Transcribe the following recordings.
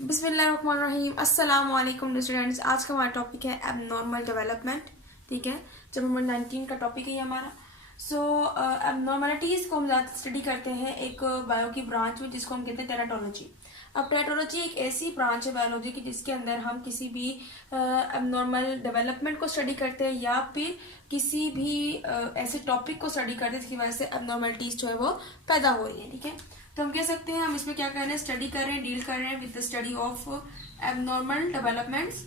बिस्मिल्लाहिर्रहमानिर्रहीम। अस्सलाम वालेकुम स्टूडेंट्स। आज का हमारा टॉपिक है एबनॉर्मल डेवलपमेंट। ठीक है, जब नंबर 19 का टॉपिक है ये हमारा। एबनॉर्मलिटीज़ को हम ज़्यादा स्टडी करते हैं एक बायो की ब्रांच में जिसको हम कहते हैं टेराटोलॉजी। अब टेराटोलॉजी एक ऐसी ब्रांच है बायोलॉजी की जिसके अंदर हम किसी भी एबनॉर्मल डेवलपमेंट को स्टडी करते हैं या फिर किसी भी ऐसे टॉपिक को स्टडी करते हैं जिसकी वजह से एबनॉर्मलिटीज़ जो है वो पैदा हो रही है। ठीक है, तो हम कह सकते हैं हम इसमें क्या कर रहे हैं, स्टडी कर रहे हैं, डील कर रहे हैं with the study of abnormal developments.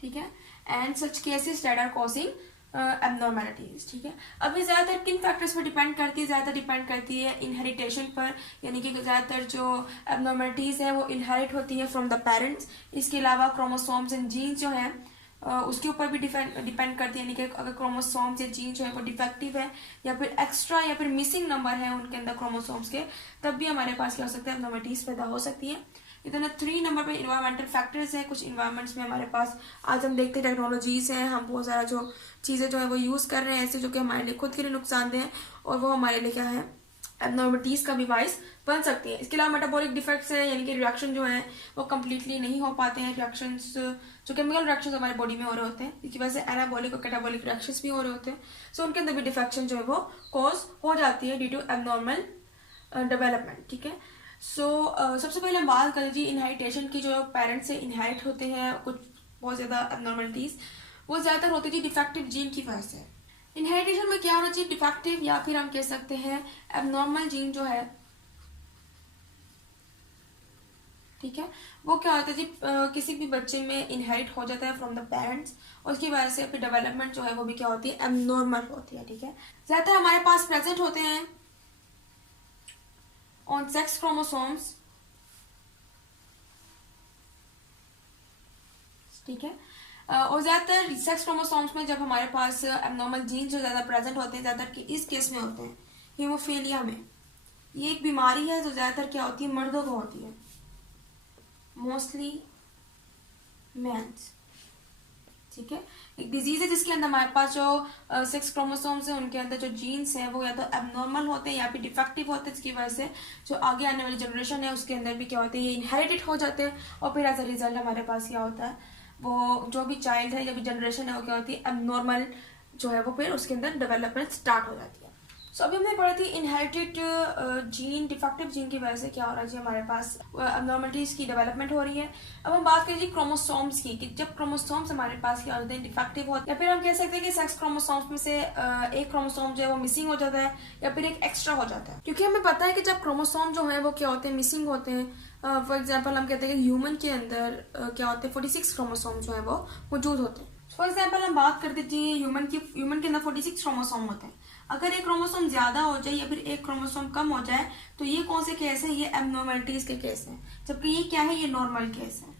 ठीक है, and such cases that are causing abnormalities. ठीक है, अब ये ज्यादातर किन फैक्टर्स पर डिपेंड करती है? ज्यादातर डिपेंड करती है इनहेरिटेशन पर, यानी कि ज्यादातर जो एबनॉर्मलिटीज है वो इनहेरिट होती है फ्रॉम द पेरेंट्स। इसके अलावा क्रोमोसोम्स एंड जीन्स जो है उसके ऊपर भी डिपेंड करती है, यानी कि अगर क्रोमोसोम्स या जीन जो है वो डिफेक्टिव है या फिर एक्स्ट्रा या फिर मिसिंग नंबर है उनके अंदर क्रोमोसोम्स के, तब भी हमारे पास क्या हो सकता है, एबनॉर्मलिटीज पैदा हो सकती है। इतना 3 नंबर पे इन्वायरमेंटल फैक्टर्स है। कुछ इन्वायरमेंट्स में हमारे पास आज हम देखते हैं टेक्नोलॉजीज हैं, हम बहुत सारा जो चीज़ें जो है वो यूज़ कर रहे हैं ऐसे जो कि हमारे लिए खुद के लिए नुकसानदेह है और वो हमारे लिए क्या है, एबनॉर्मलिटीज का भी बाइस बन सकती है। इसके अलावा मेटाबॉलिक डिफेक्ट्स है, यानी कि रिएक्शन जो है वो कम्प्लीटली नहीं हो पाते हैं। रिएक्शंस जो केमिकल रिएक्शंस हमारे बॉडी में हो रहे होते हैं, इसकी वजह से एनाबॉलिक और कैटाबॉलिक रिएक्शंस भी हो रहे होते हैं। सो उनके अंदर भी डिफेक्शन जो है वो कॉज हो जाती है ड्यू टू एबनॉर्मल डेवलपमेंट। ठीक है, सबसे पहले हम बात कर लीजिए इनहेरिटेशन की। जो पेरेंट्स से इनहेरिट होते हैं कुछ बहुत ज़्यादा एबनॉर्मलिटीज, वो ज़्यादातर होती थी डिफेक्टिव जीन की वजह से। इनहेरिटेशन में क्या होना चाहिए, डिफेक्टिव या फिर हम कह सकते हैं एबनॉर्मल जीन जो है, ठीक है, वो क्या होता है जी, किसी भी बच्चे में इनहेरिट हो जाता है फ्रॉम द पेरेंट्स और उसकी वजह से फिर डेवलपमेंट जो है वो भी क्या होती है, एबनॉर्मल होती है। ठीक है, ज्यादातर हमारे पास प्रेजेंट होते हैं ऑन सेक्स क्रोमोसोम्स। ठीक है, और ज्यादातर सेक्स क्रोमोसोम्स में जब हमारे पास एबनॉर्मल जीन जो ज्यादा प्रेजेंट होते हैं, ज्यादातर इस केस में होते हैं हीमोफीलिया में। ये एक बीमारी है जो ज्यादातर क्या होती है, मर्दों को होती है, मोस्टली मेंस। ठीक है, एक डिजीज है जिसके अंदर हमारे पास जो सेक्स क्रोमोसोम्स है उनके अंदर जो जीन्स हैं वो या तो एबनॉर्मल होते हैं या फिर डिफेक्टिव होते हैं, जिसकी वजह से जो आगे आने वाली जनरेशन है उसके अंदर भी क्या होते हैं, ये इनहेरिटेड हो जाते हैं और फिर एज अ रिजल्ट हमारे पास क्या होता है, वो जो भी चाइल्ड है या भी जनरेशन है वो क्या होती है, एबनॉर्मल जो है वो फिर उसके अंदर डेवलपमेंट स्टार्ट हो जाती है। सो अभी हमने पढ़ा थी इनहेरिटेड जीन, डिफेक्टिव जीन की वजह से क्या हो रहा है जी, हमारे पास एबनॉर्मलिटीज की डेवलपमेंट हो रही है। अब हम बात करें क्रोमोसोम्स की, कि जब क्रोमोसोम्स हमारे पास क्या होते हैं, डिफेक्टिव होते हैं, या फिर हम कह सकते हैं कि सेक्स क्रोमोसोम्स में से एक क्रोमोसोम जो है वो मिसिंग हो जाता है या फिर एक एक्स्ट्रा हो जाता है। क्योंकि हमें पता है कि जब क्रोमोसोम जो है वो क्या होते हैं, मिसिंग होते हैं। फॉर एग्जाम्पल हम कहते हैं कि ह्यूमन के अंदर क्या होते हैं, 46 क्रोमोसोम जो है वो मौजूद होते हैं। फॉर एग्जाम्पल हम बात करते हैं ह्यूमन के अंदर 46 क्रोमोसोम होते हैं। अगर एक क्रोमोसोम ज्यादा हो जाए या फिर एक क्रोमोसोम कम हो जाए तो ये कौन से केस है, ये एबनॉर्मलिटीज के केस हैं, जबकि ये क्या है, ये नॉर्मल केस है।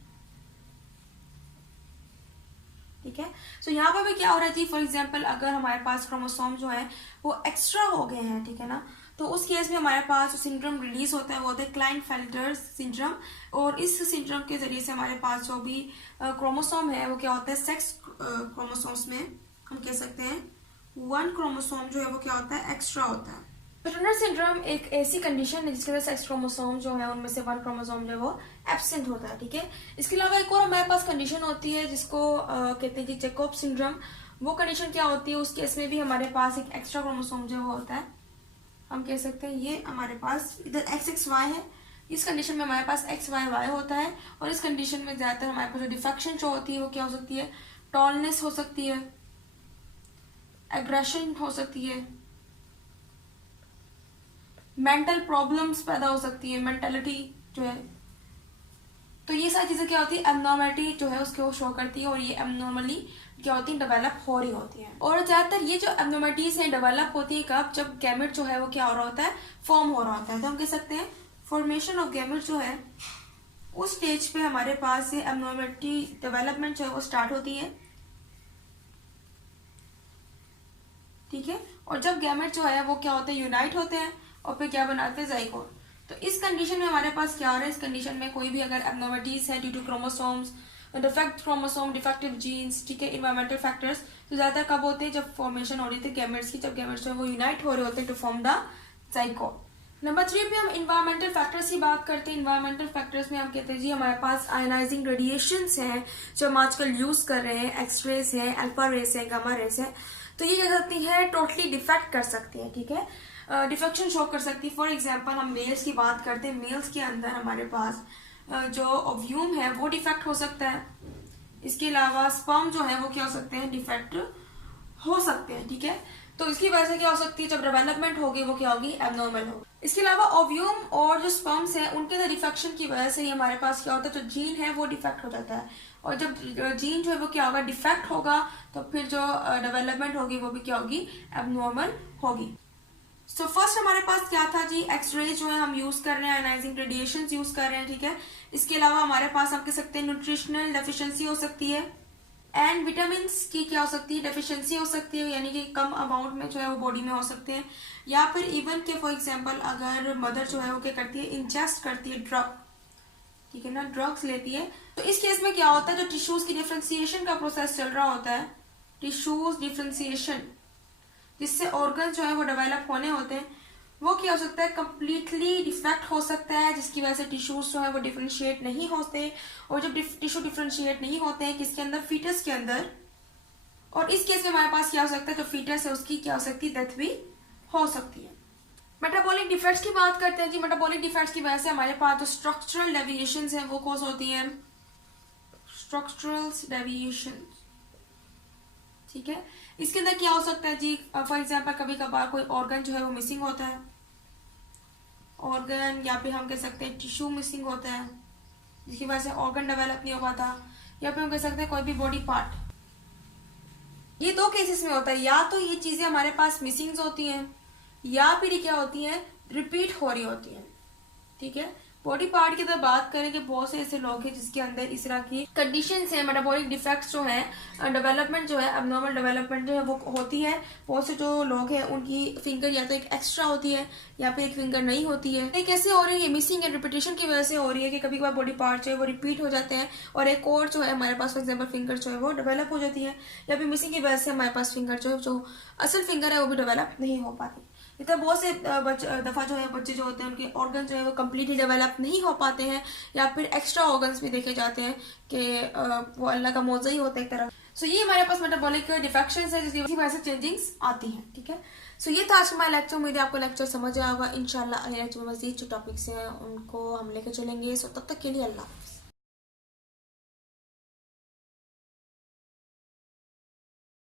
ठीक है, सो यहाँ पर भी क्या हो रहा है जी, फॉर एग्जाम्पल अगर हमारे पास क्रोमोसोम जो है वो एक्स्ट्रा हो गए हैं, ठीक है ना, तो उस केस में हमारे पास जो सिंड्रोम रिलीज होता है वो होता है क्लाइनफेल्टर सिंड्रोम। और इस सिंड्रोम के जरिए से हमारे पास जो भी क्रोमोसोम है वो क्या होता है, सेक्स क्रोमोसोम्स में हम कह सकते हैं 1 क्रोमोसोम जो है वो क्या होता है, एक्स्ट्रा होता है। टर्नर सिंड्रोम एक ऐसी कंडीशन है जिसके अंदर सेक्स क्रोमोसोम जो है उनमें से 1 क्रोमोसोम जो है वो एब्सेंट होता है। ठीक है, इसके अलावा एक और हमारे पास कंडीशन होती है जिसको कहते हैं कि जैकोब सिंड्रोम। वो कंडीशन क्या होती है, उस केस में भी हमारे पास एक एक्स्ट्रा क्रोमोसोम जो है वो होता है, हम कह सकते हैं ये हमारे पास इधर XXY है, इस कंडीशन में हमारे पास XYY होता है। और इस कंडीशन में ज्यादातर हमारे पास जो डिफेक्शन जो होती है वो क्या हो सकती है, टॉलनेस हो सकती है, एग्रेशन हो सकती है, मेंटल प्रॉब्लम्स पैदा हो सकती है, मेंटेलिटी जो है। तो ये सारी चीजें क्या होती है, एबनॉर्मलिटी जो है उसको शो करती है और ये एबनॉर्मली क्या होती है, डेवलप हो रही होती है। और ज्यादातर ये जो एबनॉर्मलिटीज है डेवलप होती है कब, जब गैमेट जो है वो क्या हो रहा होता है, फॉर्म हो रहा होता है। तो हम कह सकते हैं फॉर्मेशन ऑफ गैमेट जो है उस स्टेज पे हमारे पास ये एबनॉर्मलिटी डेवलपमेंट जो है वो स्टार्ट होती है। ठीक है, और जब गैमेट जो है वो क्या होते हैं, यूनाइट होते हैं और फिर क्या बनाते हैं, जाइगोट। तो इस कंडीशन में हमारे पास क्या हो रहा है, इस कंडीशन में कोई भी अगर एबनॉर्मलिटीज है due to chromosomes, defect chromosome, defective genes, ठीक है, इन्वायरमेंटल फैक्टर्स, तो ज्यादातर कब होते हैं, जब फॉर्मेशन हो रही थी गैमेट्स की, जब गैमेट्स जो है वो यूनाइट हो रहे होते हैं to form the zygote. Number 3 पे हम इन्वायरमेंटल फैक्टर्स की बात करते हैं। इन्वायरमेंटल फैक्टर्स में हम कहते हैं जी हमारे पास आयनाइजिंग रेडिएशंस हैं जो हम आजकल यूज कर रहे हैं, एक्सरेज है, अल्फा रेस है, गामा रेस है, तो ये क्या करती है, टोटली डिफेक्ट कर सकती है, ठीक है, डिफेक्शन शो कर सकती है। फॉर एग्जाम्पल हम मेल्स की बात करते हैं, मेल्स के अंदर हमारे पास जो ओव्यूम है वो डिफेक्ट हो सकता है। इसके अलावा स्पर्म जो है वो क्या हो सकते हैं, डिफेक्ट हो सकते हैं, ठीक है। तो इसकी वजह से क्या हो सकती है, जब डेवलपमेंट होगी वो क्या होगी, एबनॉर्मल होगी। इसके अलावा ओव्यूम और जो स्पर्म्स हैं उनके अंदर डिफेक्शन की वजह से ही हमारे पास क्या होता है, जो जीन है वो डिफेक्ट हो जाता है, और जब जीन जो है वो क्या होगा, डिफेक्ट होगा, तो फिर जो डेवलपमेंट होगी वो भी क्या होगी, एबनॉर्मल होगी। सो फर्स्ट हमारे पास क्या था जी, एक्सरे जो है हम यूज कर रहे हैं, आयनाइजिंग रेडिएशन यूज कर रहे हैं, ठीक है। इसके अलावा हमारे पास आप कह सकते हैं न्यूट्रिशनल डेफिशिएंसी हो सकती है, एंड विटामिन की क्या हो सकती है, डेफिशिएंसी हो सकती है, यानी कि कम अमाउंट में जो है वो बॉडी में हो सकते हैं, या फिर इवन के फॉर एग्जांपल अगर मदर जो है वो क्या करती है, इंजेस्ट करती है ड्रग, ठीक है ना, ड्रग्स लेती है, तो इस केस में क्या होता है, जो टिश्यूज की डिफ्रेंसिएशन का प्रोसेस चल रहा होता है, टिश्यूज डिफ्रेंसिएशन, जिससे ऑर्गन जो है वो डेवलप होने होते हैं, वो क्या हो सकता है, कंप्लीटली डिफेक्ट हो सकता है, जिसकी वजह से टिश्यूज जो है वो डिफ्रेंशिएट नहीं होते, और जब टिश्यू डिफ्रेंशिएट नहीं होते हैं किसके अंदर, फीटस के अंदर, और इस केस में हमारे पास क्या हो सकता है, जो फीटस है उसकी क्या हो सकती है, डेथ भी हो सकती है। मेटाबॉलिक डिफेक्ट्स की बात करते हैं जी। मेटाबॉलिक डिफेक्ट्स की वजह से हमारे पास जो स्ट्रक्चरल डेविएशंस हैं वो कॉज होती हैं, स्ट्रक्चरल डेविएशन, ठीक है। इसके अंदर क्या हो सकता है जी, फॉर एग्जांपल कभी कभार कोई ऑर्गन जो है वो मिसिंग होता है, ऑर्गन, या फिर हम कह सकते हैं टिश्यू मिसिंग होता है, जिसकी वजह से ऑर्गन डेवलप नहीं हो पाता, या फिर हम कह सकते हैं कोई भी बॉडी पार्ट। ये दो केसेस में होता है, या तो ये चीजें हमारे पास मिसिंग होती हैं, या फिर ये क्या होती हैं, रिपीट हो रही होती हैं, ठीक है। बॉडी पार्ट की तरफ बात करें कि बहुत से ऐसे लोग हैं जिसके अंदर इस तरह की कंडीशंस हैं, मेटाबॉलिक डिफेक्ट्स जो हैं, डेवलपमेंट जो है, अबनॉर्मल डेवलपमेंट जो है वो होती है। बहुत से जो लोग हैं उनकी फिंगर या तो एक एक्स्ट्रा होती है या फिर एक फिंगर नहीं होती है। ये कैसे हो रही है, मिसिंग एंड रिपीटेशन की वजह से हो रही है कि कभी कभार बॉडी पार्ट जो है वो रिपीट हो जाते हैं, और एक और जो है हमारे पास फॉर एग्जाम्पल फिंगर जो है वो डेवलप हो जाती है, या फिर मिसिंग की वजह से हमारे पास फिंगर जो असल फिंगर है वो भी डेवलप नहीं हो पाती। इतना बहुत से दफा जो है बच्चे जो होते हैं उनके ऑर्गन जो है वो कम्प्लीटली डेवलप नहीं हो पाते हैं, या फिर एक्स्ट्रा ऑर्गन्स भी देखे जाते हैं कि वो अल्लाह का मौजा ही होता है एक तरह। सो ये हमारे पास मेटाबॉलिक डिफेक्शंस है जिसकी वजह से चेंजिंग्स आती हैं, ठीक है। सो ये था आज का हमारा लेक्चर। उम्मीद है आपको लेक्चर समझ आया होगा। इंशाल्लाह अगले लेक्चर में मजीद जो टॉपिक्स हैं उनको हम लेकर चलेंगे। सो तब तक के लिए अल्लाह हाफ़िज़।